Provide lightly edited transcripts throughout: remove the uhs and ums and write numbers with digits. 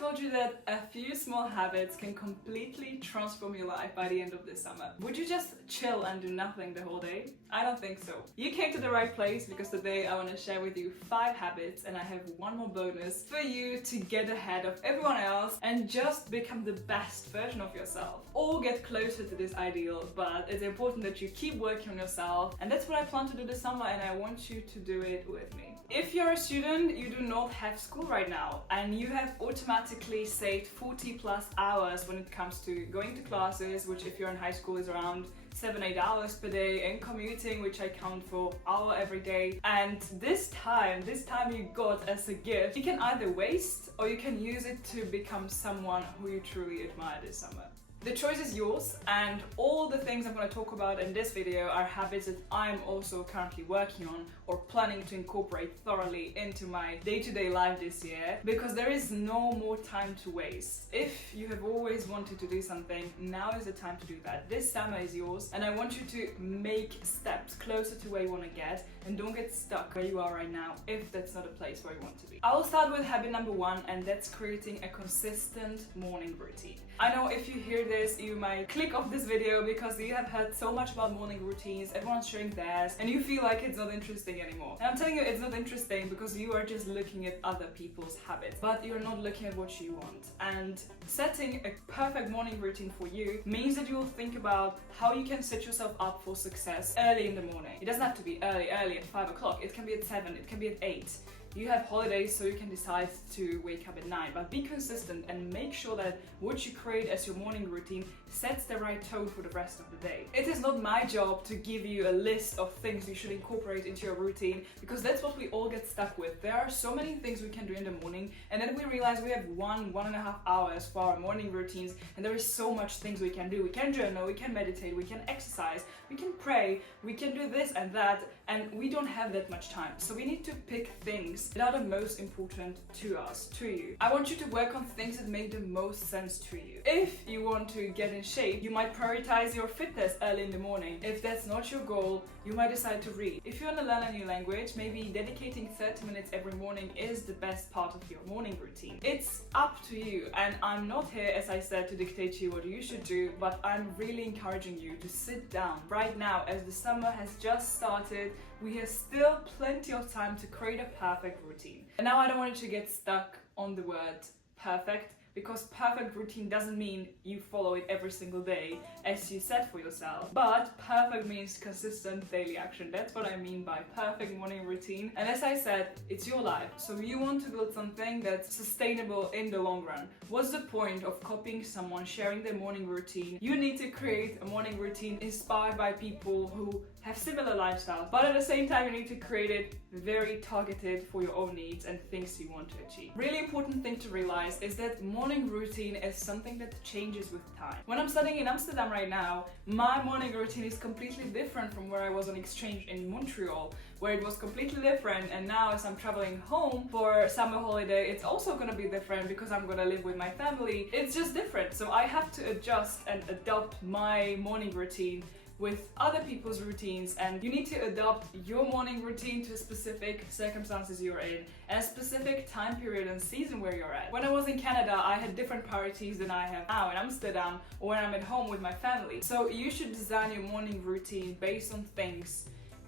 told you that a few small habits can completely transform your life by the end of this summer, would you just chill and do nothing the whole day? I don't think so. You came to the right place because today I want to share with you 5 habits and I have one more bonus for you to get ahead of everyone else and just become the best version of yourself. Or get closer to this ideal, but it's important that you keep working on yourself, and that's what I plan to do this summer, and I want you to do it with me. If you're a student, you do not have school right now and you have automatically saved 40 plus hours when it comes to going to classes, which if you're in high school is around 7-8 hours per day, and commuting, which I count for hour every day. And this time you got as a gift, you can either waste or you can use it to become someone who you truly admire this summer. The choice is yours, and all the things I'm going to talk about in this video are habits that I'm also currently working on or planning to incorporate thoroughly into my day-to-day life this year, because there is no more time to waste. If you have always wanted to do something, now is the time to do that. This summer is yours, and I want you to make steps closer to where you want to get, and don't get stuck where you are right now if that's not a place where you want to be. I'll start with habit number 1, and that's creating a consistent morning routine. I know if you hear this, you might click off this video because you have heard so much about morning routines, everyone's sharing theirs, and you feel like it's not interesting anymore. And I'm telling you, it's not interesting because you are just looking at other people's habits, but you're not looking at what you want. And setting a perfect morning routine for you means that you will think about how you can set yourself up for success early in the morning. It doesn't have to be early at 5 o'clock, it can be at 7, it can be at 8. You have holidays, so you can decide to wake up at 9, but be consistent and make sure that what you create as your morning routine sets the right tone for the rest of the day. It is not my job to give you a list of things you should incorporate into your routine, because that's what we all get stuck with. There are so many things we can do in the morning, and then we realize we have 1.5 hours for our morning routines, and there is so much things we can do. We can journal, we can meditate, we can exercise, we can pray, we can do this and that, and we don't have that much time. So we need to pick things that are the most important to us, to you. I want you to work on things that make the most sense to you. If you want to get in shape, you might prioritize your fitness early in the morning. If that's not your goal, you might decide to read. If you want to learn a new language, maybe dedicating 30 minutes every morning is the best part of your morning routine. It's up to you, and I'm not here, as I said, to dictate to you what you should do, but I'm really encouraging you to sit down right now. As the summer has just started, we have still plenty of time to create a perfect routine. And now I don't want you to get stuck on the word perfect, because perfect routine doesn't mean you follow it every single day as you set for yourself, but perfect means consistent daily action. That's what I mean by perfect morning routine. And as I said, it's your life, so you want to build something that's sustainable in the long run. What's the point of copying someone sharing their morning routine? You need to create a morning routine inspired by people who have similar lifestyles, but at the same time you need to create it very targeted for your own needs and things you want to achieve. Really important thing to realize is that morning routine is something that changes with time. When I'm studying in Amsterdam right now, my morning routine is completely different from where I was on exchange in Montreal, where it was completely different, and now as I'm traveling home for summer holiday, it's also gonna be different because I'm gonna live with my family. It's just different, so I have to adjust and adopt my morning routine with other people's routines, and you need to adopt your morning routine to specific circumstances you're in and a specific time period and season where you're at. When I was in Canada, I had different priorities than I have now in Amsterdam or when I'm at home with my family. So you should design your morning routine based on things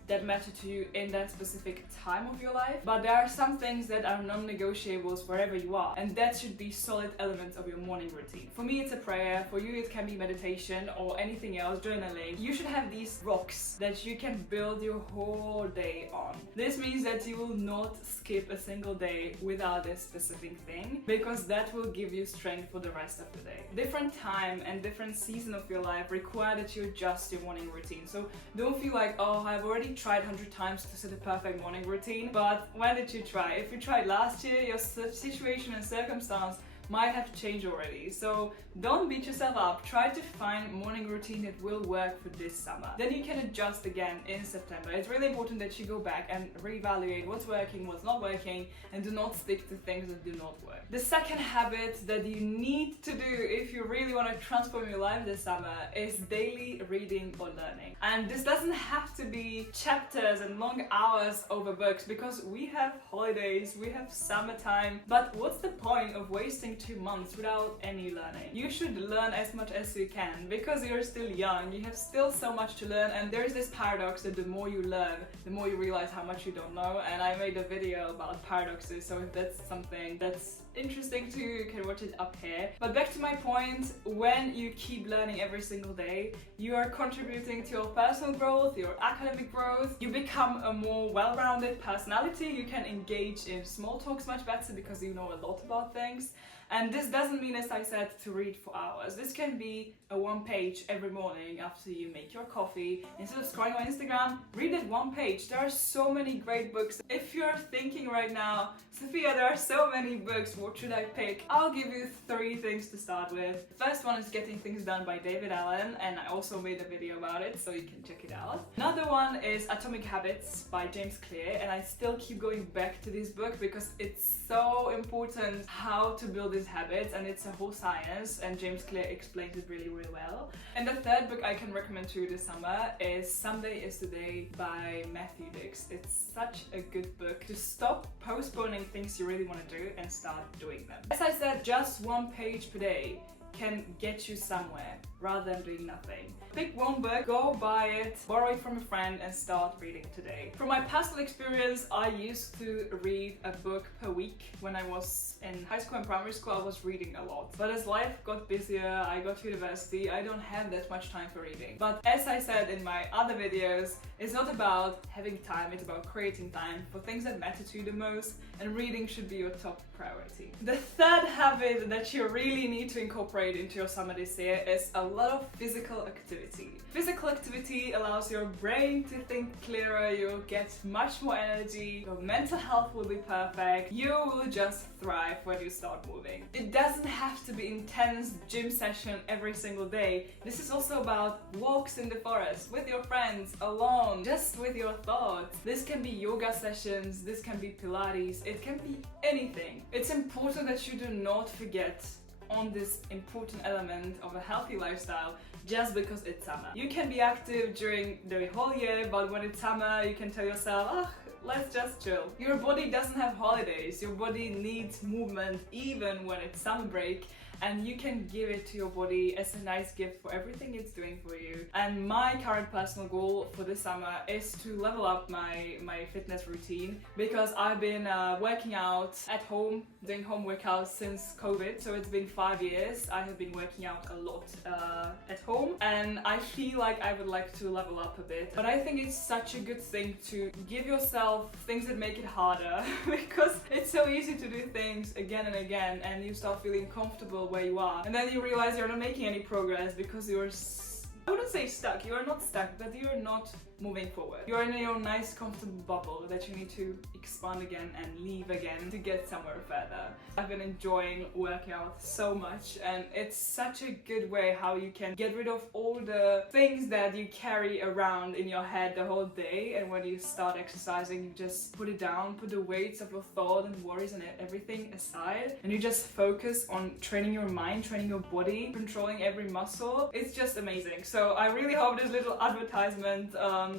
that matter to you in that specific time of your life, but there are some things that are non-negotiables wherever you are, and that should be solid elements of your morning routine. For me, it's a prayer. For you, it can be meditation or anything else, journaling. You should have these rocks that you can build your whole day on. This means that you will not skip a single day without this specific thing, because that will give you strength for the rest of the day. Different time and different season of your life require that you adjust your morning routine. So don't feel like, oh, I've already tried 100 times to set a perfect morning routine, but when did you try? If you tried last year, your situation and circumstance might have changed already. So don't beat yourself up. Try to find a morning routine that will work for this summer. Then you can adjust again in September. It's really important that you go back and reevaluate what's working, what's not working, and do not stick to things that do not work. The second habit that you need to do if you really want to transform your life this summer is daily reading or learning. And this doesn't have to be chapters and long hours over books, because we have holidays, we have summertime, but what's the point of wasting missing 2 months without any learning. You should learn as much as you can because you're still young, you have still so much to learn, and there is this paradox that the more you learn, the more you realize how much you don't know, and I made a video about paradoxes, so if that's something that's interesting to you, you can watch it up here. But back to my point, when you keep learning every single day, you are contributing to your personal growth, your academic growth, you become a more well-rounded personality, you can engage in small talks much better because you know a lot about things. And this doesn't mean, as I said, to read for hours. This can be a 1 page every morning after you make your coffee. Instead of scrolling on Instagram, read it 1 page. There are so many great books. If you're thinking right now, Sophia, there are so many books, what should I pick? I'll give you 3 things to start with. The first one is Getting Things Done by David Allen, and I also made a video about it, so you can check it out. Another one is Atomic Habits by James Clear, and I still keep going back to this book because it's so important how to build these habits, and it's a whole science, and James Clear explains it really, really well. And the third book I can recommend to you this summer is Someday is the Day by Matthew Dix. It's such a good book to stop postponing things you really want to do and start doing them. As I said, just 1 page per day can get you somewhere rather than doing nothing. Pick one book, go buy it, borrow it from a friend and start reading today. From my personal experience, I used to read a book per week. When I was in high school and primary school, I was reading a lot. But as life got busier, I got to university, I don't have that much time for reading. But as I said in my other videos, it's not about having time, it's about creating time for things that matter to you the most, and reading should be your top priority. The third habit that you really need to incorporate into your summer this year is a lot of physical activity. Physical activity allows your brain to think clearer, you'll get much more energy, your mental health will be perfect, you will just thrive when you start moving. It doesn't have to be intense gym session every single day. This is also about walks in the forest, with your friends, alone, just with your thoughts. This can be yoga sessions, this can be Pilates, it can be anything. It's important that you do not forget on this important element of a healthy lifestyle just because it's summer. You can be active during the whole year, but when it's summer, you can tell yourself, oh, let's just chill. Your body doesn't have holidays. Your body needs movement even when it's summer break, and you can give it to your body as a nice gift for everything it's doing for you. And my current personal goal for this summer is to level up my fitness routine, because I've been working out at home, doing home workouts since COVID. So it's been 5 years. I have been working out a lot at home, and I feel like I would like to level up a bit. But I think it's such a good thing to give yourself things that make it harder because it's so easy to do things again and again, and you start feeling comfortable where you are, and then you realize you're not making any progress because you're I wouldn't say stuck, you are not stuck, but you're not moving forward. You're in your nice comfortable bubble that you need to expand again and leave again to get somewhere further. I've been enjoying working out so much, and it's such a good way how you can get rid of all the things that you carry around in your head the whole day, and when you start exercising, you just put it down, put the weights of your thought and worries and everything aside, and you just focus on training your mind, training your body, controlling every muscle. It's just amazing. So I really hope this little advertisement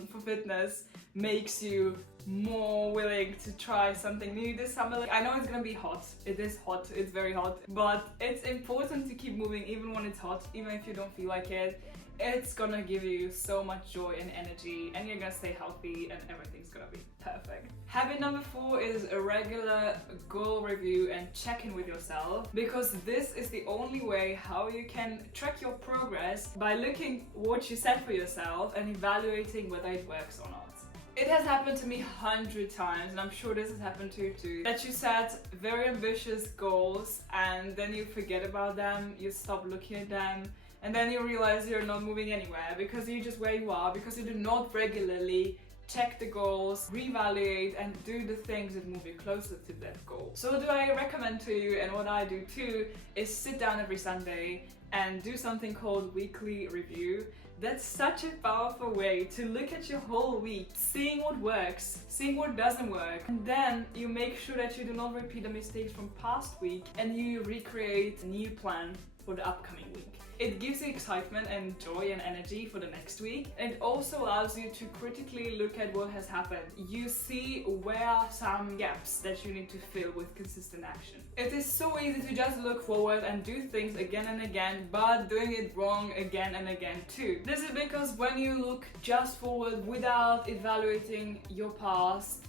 for fitness makes you more willing to try something new this summer. I know it's gonna be hot. It is hot, it's very hot, but it's important to keep moving even when it's hot, even if you don't feel like it. It's gonna give you so much joy and energy, and you're gonna stay healthy, and everything's gonna be perfect. Habit number 4 is a regular goal review and check in with yourself, because this is the only way how you can track your progress by looking what you set for yourself and evaluating whether it works or not. It has happened to me 100 times, and I'm sure this has happened to you too, that you set very ambitious goals and then you forget about them, you stop looking at them, and then you realize you're not moving anywhere because you're just where you are, because you do not regularly check the goals, reevaluate, and do the things that move you closer to that goal. So what do I recommend to you, and what I do too, is sit down every Sunday and do something called weekly review. That's such a powerful way to look at your whole week, seeing what works, seeing what doesn't work, and then you make sure that you do not repeat the mistakes from past week, and you recreate a new plan for the upcoming week. It gives you excitement and joy and energy for the next week. It also allows you to critically look at what has happened. You see where are some gaps that you need to fill with consistent action. It is so easy to just look forward and do things again and again, but doing it wrong again and again too. This is because when you look just forward without evaluating your past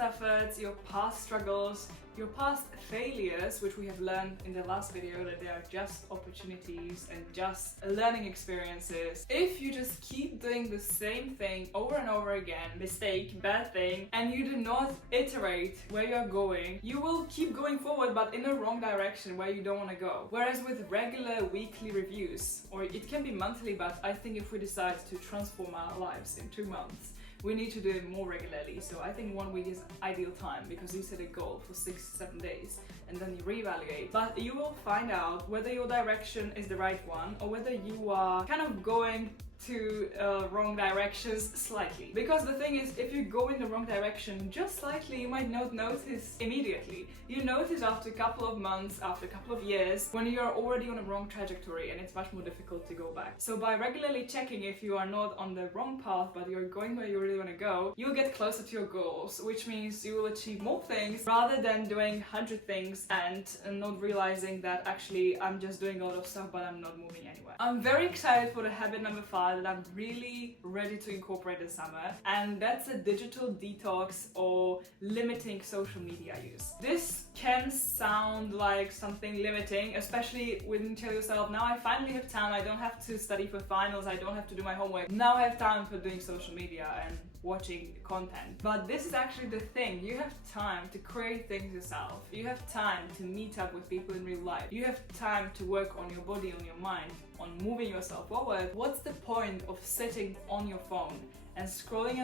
efforts, your past struggles, your past failures, which we have learned in the last video that they are just opportunities and just learning experiences. If you just keep doing the same thing over and over again, mistake, bad thing, and you do not iterate where you're going, you will keep going forward but in the wrong direction where you don't want to go. Whereas with regular weekly reviews, or it can be monthly, but I think if we decide to transform our lives in 2 months, we need to do it more regularly. So I think 1 week is ideal time because you set a goal for 6-7 days and then you reevaluate. But you will find out whether your direction is the right one or whether you are kind of going to wrong directions slightly. Because the thing is, if you go in the wrong direction just slightly, you might not notice immediately. You notice after a couple of months, after a couple of years, when you are already on a wrong trajectory and it's much more difficult to go back. So by regularly checking if you are not on the wrong path but you're going where you really want to go, you'll get closer to your goals, which means you will achieve more things rather than doing 100 things and not realizing that actually I'm just doing a lot of stuff but I'm not moving anywhere. I'm very excited for the habit number 5 that I'm really ready to incorporate this summer, and that's a digital detox or limiting social media use. This can sound like something limiting, especially when you tell yourself, now I finally have time, I don't have to study for finals, I don't have to do my homework, now I have time for doing social media and watching content. But this is actually the thing, you have time to create things yourself, you have time to meet up with people in real life, you have time to work on your body, on your mind, on moving yourself forward. What's the point of sitting on your phone and scrolling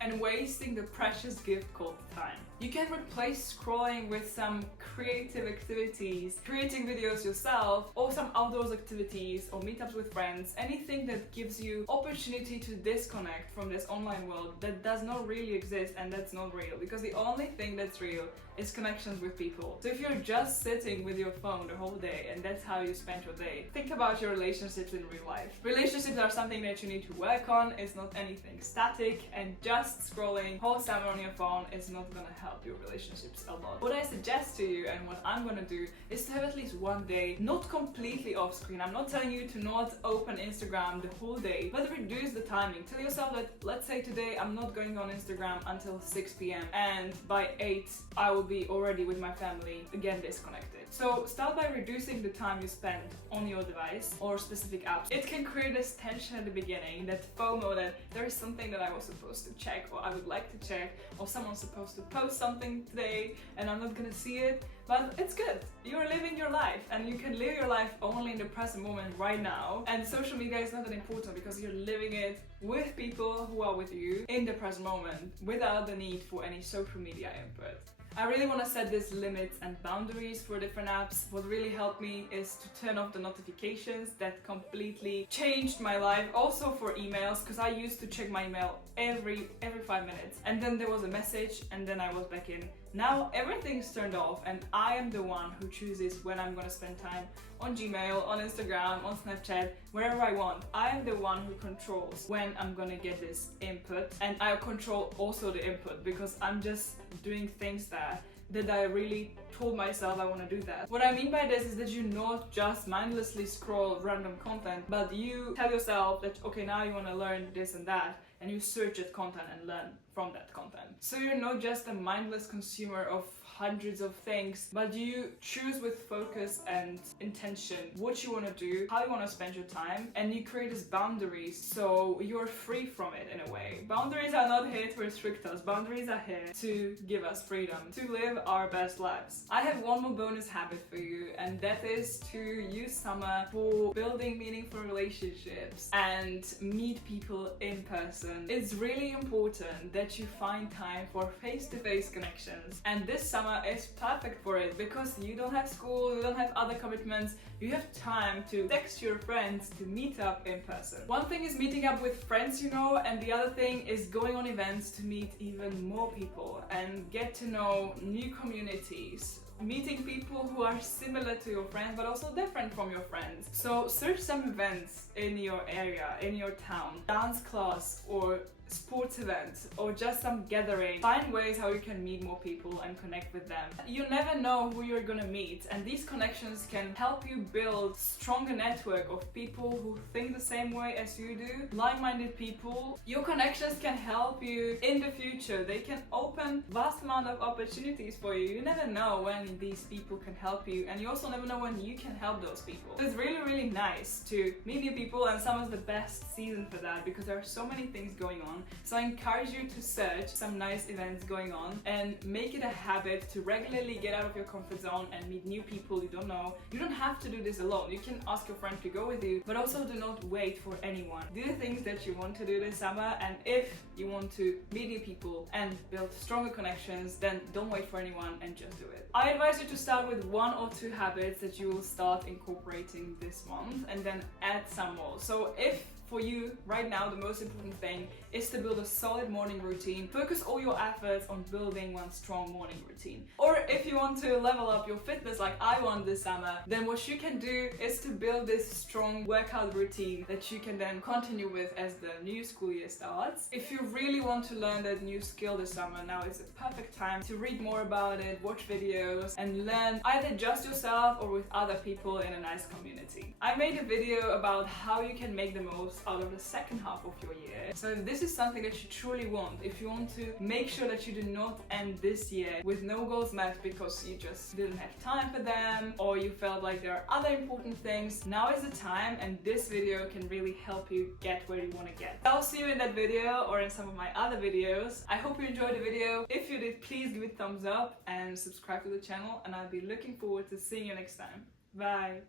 and wasting the precious gift called time? You can replace scrolling with some creative activities, creating videos yourself, or some outdoors activities or meetups with friends, anything that gives you opportunity to disconnect from this online world that does not really exist and that's not real, because the only thing that's real is connections with people. So if you're just sitting with your phone the whole day and that's how you spend your day, think about your relationships in real life. Relationships are something that you need to work on, it's not anything static, and just scrolling whole summer on your phone is not gonna help your relationships a lot. What I suggest to you and what I'm gonna do is to have at least 1 day not completely off screen. I'm not telling you to not open Instagram the whole day, but reduce the timing. Tell yourself that, let's say today I'm not going on Instagram until 6 p.m. and by 8 I will be already with my family, again disconnected. So start by reducing the time you spend on your device or specific apps. It can create this tension at the beginning, that FOMO, that there is something that I was supposed to check or I would like to check, or someone's supposed to post something today and I'm not gonna see it. But it's good. You're living your life and you can live your life only in the present moment right now. And social media is not that important because you're living it with people who are with you in the present moment without the need for any social media input. I really want to set these limits and boundaries for different apps. What really helped me is to turn off the notifications. That completely changed my life. Also for emails, because I used to check my email every 5 minutes and then there was a message and then I was back in. Now everything's turned off and I am the one who chooses when I'm gonna spend time on Gmail, on Instagram, on Snapchat, wherever I want. I am the one who controls when I'm gonna get this input, and I control also the input because I'm just doing things that I really told myself I want to do that. What I mean by this is that you not just mindlessly scroll random content, but you tell yourself that, okay, now you want to learn this and that, and you search at content and learn from that content. So you're not just a mindless consumer of hundreds of things, but you choose with focus and intention what you want to do, how you want to spend your time, and you create these boundaries so you're free from it in a way. Boundaries are not here to restrict us, boundaries are here to give us freedom, to live our best lives. I have one more bonus habit for you, and that is to use summer for building meaningful relationships and meet people in person. It's really important that you find time for face-to-face connections, and this summer is perfect for it because you don't have school, you don't have other commitments, you have time to text your friends to meet up in person. One thing is meeting up with friends, you know, and the other thing is going on events to meet even more people and get to know new communities meeting people who are similar to your friends but also different from your friends. So search some events in your area, in your town, dance class or sports events or just some gathering. Find ways how you can meet more people and connect with them. You never know who you're gonna meet, and these connections can help you build stronger network of people who think the same way as you do, like-minded people. Your connections can help you in the future. They can open vast amount of opportunities for you. You never know when these people can help you, and you also never know when you can help those people. So it's really nice to meet new people, and summer's the best season for that because there are so many things going on. So I encourage you to search some nice events going on and make it a habit to regularly get out of your comfort zone and meet new people you don't know. You don't have to do this alone. You can ask your friend to go with you, but also do not wait for anyone. Do the things that you want to do this summer, and if you want to meet new people and build stronger connections, then don't wait for anyone and just do it. I advise you to start with 1 or 2 habits that you will start incorporating this month and then add some more. So if for you right now the most important thing is to build a solid morning routine, focus all your efforts on building one strong morning routine. Or if you want to level up your fitness like I want this summer, then what you can do is to build this strong workout routine that you can then continue with as the new school year starts. If you really want to learn that new skill this summer, now is the perfect time to read more about it, watch videos and learn either just yourself or with other people in a nice community. I made a video about how you can make the most out of the second half of your year. So if this is something that you truly want, if you want to make sure that you do not end this year with no goals met because you just didn't have time for them or you felt like there are other important things, now is the time, and this video can really help you get where you want to get. I'll see you in that video or in some of my other videos. I hope you enjoyed the video. If you did, please give it a thumbs up and subscribe to the channel, and I'll be looking forward to seeing you next time. Bye!